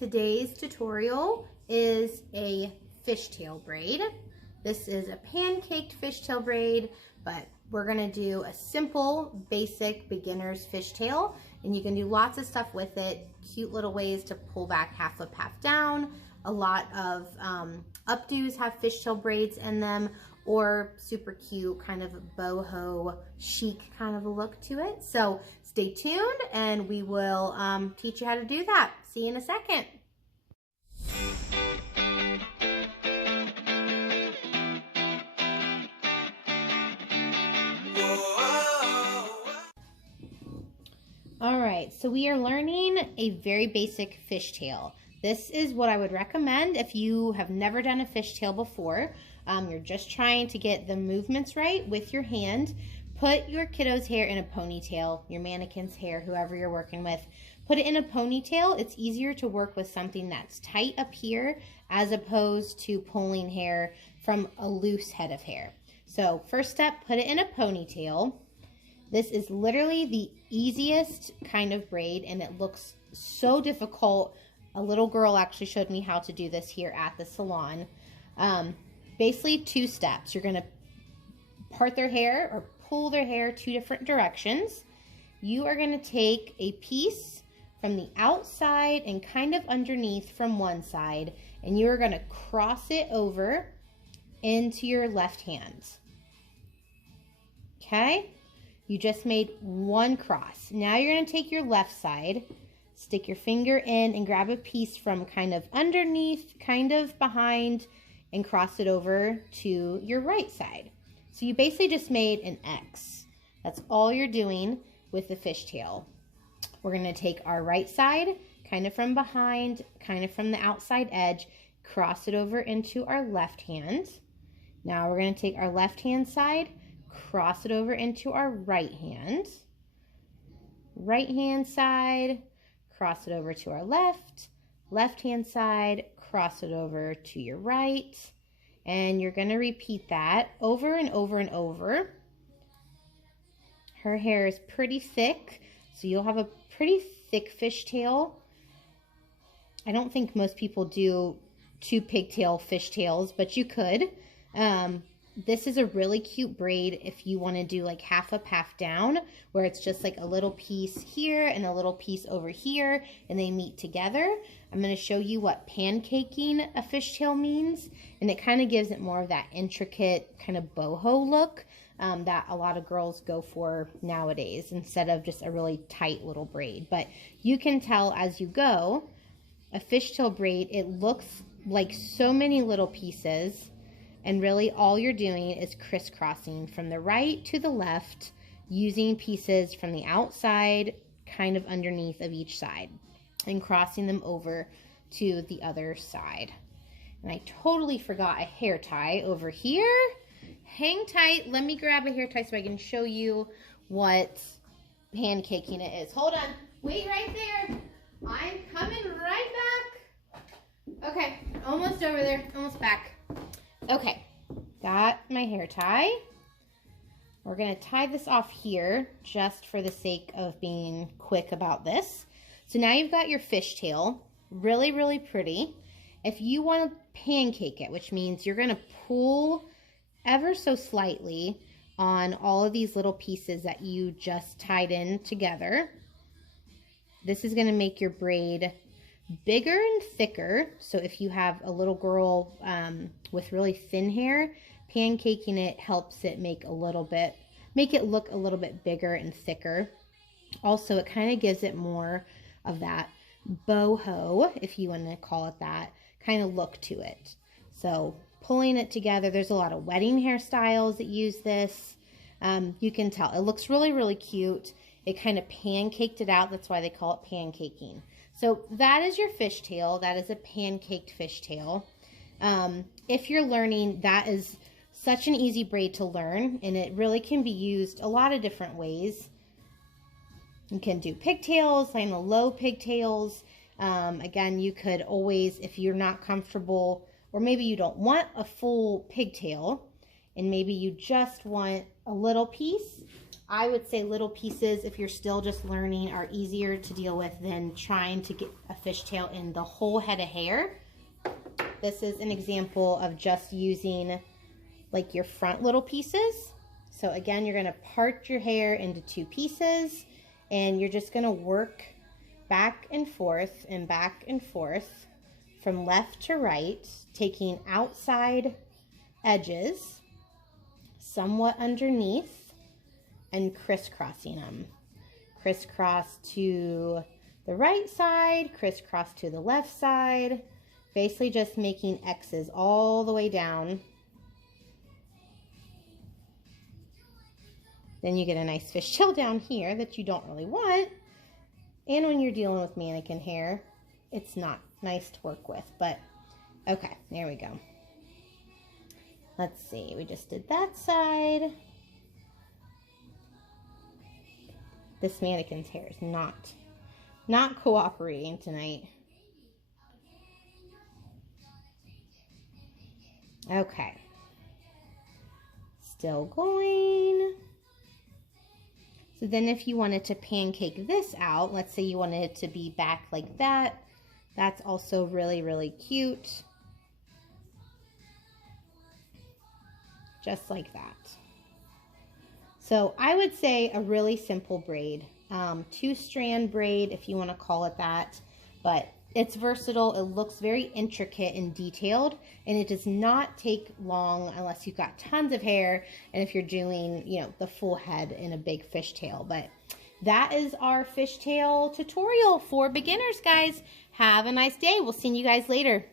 Today's tutorial is a fishtail braid. This is a pancaked fishtail braid, but we're gonna do a simple, basic beginner's fishtail, and you can do lots of stuff with it. Cute little ways to pull back half up, half down. A lot of updos have fishtail braids in them, or super cute, kind of boho chic kind of a look to it. So stay tuned and we will teach you how to do that. See you in a second. All right, so we are learning a very basic fishtail. This is what I would recommend if you have never done a fishtail before. You're just trying to get the movements right with your hand. Put your kiddo's hair in a ponytail, your mannequin's hair, whoever you're working with. Put it in a ponytail. It's easier to work with something that's tight up here as opposed to pulling hair from a loose head of hair. So first step, put it in a ponytail. This is literally the easiest kind of braid and it looks so difficult. A little girl actually showed me how to do this here at the salon. Basically 2 steps. You're gonna part their hair or pull their hair 2 different directions. You are gonna take a piece from the outside and kind of underneath from one side, and you're gonna cross it over into your left hand. Okay? You just made 1 cross. Now you're gonna take your left side, stick your finger in and grab a piece from kind of underneath, kind of behind, and cross it over to your right side. So you basically just made an X. That's all you're doing with the fishtail. We're gonna take our right side, kind of from behind, kind of from the outside edge, cross it over into our left hand. Now we're gonna take our left hand side, cross it over into our right hand. Right hand side, cross it over to our left. Left hand side, cross it over to your right. And you're gonna repeat that over and over and over. Her hair is pretty thick, so you'll have a pretty thick fishtail. I don't think most people do 2 pigtail fishtails, but you could. This is a really cute braid if you want to do like half up, half down, where it's just like a little piece here and a little piece over here, and they meet together. I'm going to show you what pancaking a fishtail means, and it kind of gives it more of that intricate kind of boho look that a lot of girls go for nowadays instead of just a really tight little braid. But you can tell as you go, a fishtail braid, it looks like so many little pieces. And really all you're doing is crisscrossing from the right to the left, using pieces from the outside, kind of underneath of each side, and crossing them over to the other side. And I totally forgot a hair tie over here. Hang tight. Let me grab a hair tie so I can show you what pancaking it is. Hold on. Wait right there. I'm coming right back. Okay, almost over there. Almost back. Okay, got my hair tie. We're gonna tie this off here just for the sake of being quick about this. So now you've got your fishtail, really, really pretty. If you want to pancake it, which means you're gonna pull ever so slightly on all of these little pieces that you just tied in together. This is gonna make your braid bigger and thicker. So if you have a little girl with really thin hair, pancaking it helps it make it look a little bit bigger and thicker. Also, it kind of gives it more of that boho, if you want to call it that, kind of look to it. So pulling it together, there's a lot of wedding hairstyles that use this. You can tell it looks really, really cute. It kind of pancaked it out. That's why they call it pancaking. So that is your fishtail. That is a pancaked fishtail. If you're learning, that is such an easy braid to learn, and it really can be used a lot of different ways. You can do pigtails, kind of low pigtails. Again, you could always, if you're not comfortable, or maybe you don't want a full pigtail, and maybe you just want a little piece, I would say little pieces, if you're still just learning, are easier to deal with than trying to get a fishtail in the whole head of hair. This is an example of just using like your front little pieces. So again, you're gonna part your hair into 2 pieces, and you're just gonna work back and forth from left to right, taking outside edges somewhat underneath and crisscrossing them. Crisscross to the right side, crisscross to the left side, basically just making X's all the way down. Then you get a nice fishtail down here that you don't really want. And when you're dealing with mannequin hair, it's not nice to work with, but okay, there we go. Let's see, we just did that side. This mannequin's hair is not cooperating tonight. Okay. Still going. So then if you wanted to pancake this out, let's say you wanted it to be back like that, that's also really, really cute. Just like that. So I would say a really simple braid, 2-strand braid if you want to call it that, but it's versatile. It looks very intricate and detailed, and it does not take long unless you've got tons of hair and if you're doing, you know, the full head in a big fishtail. But that is our fishtail tutorial for beginners, guys. Have a nice day. We'll see you guys later.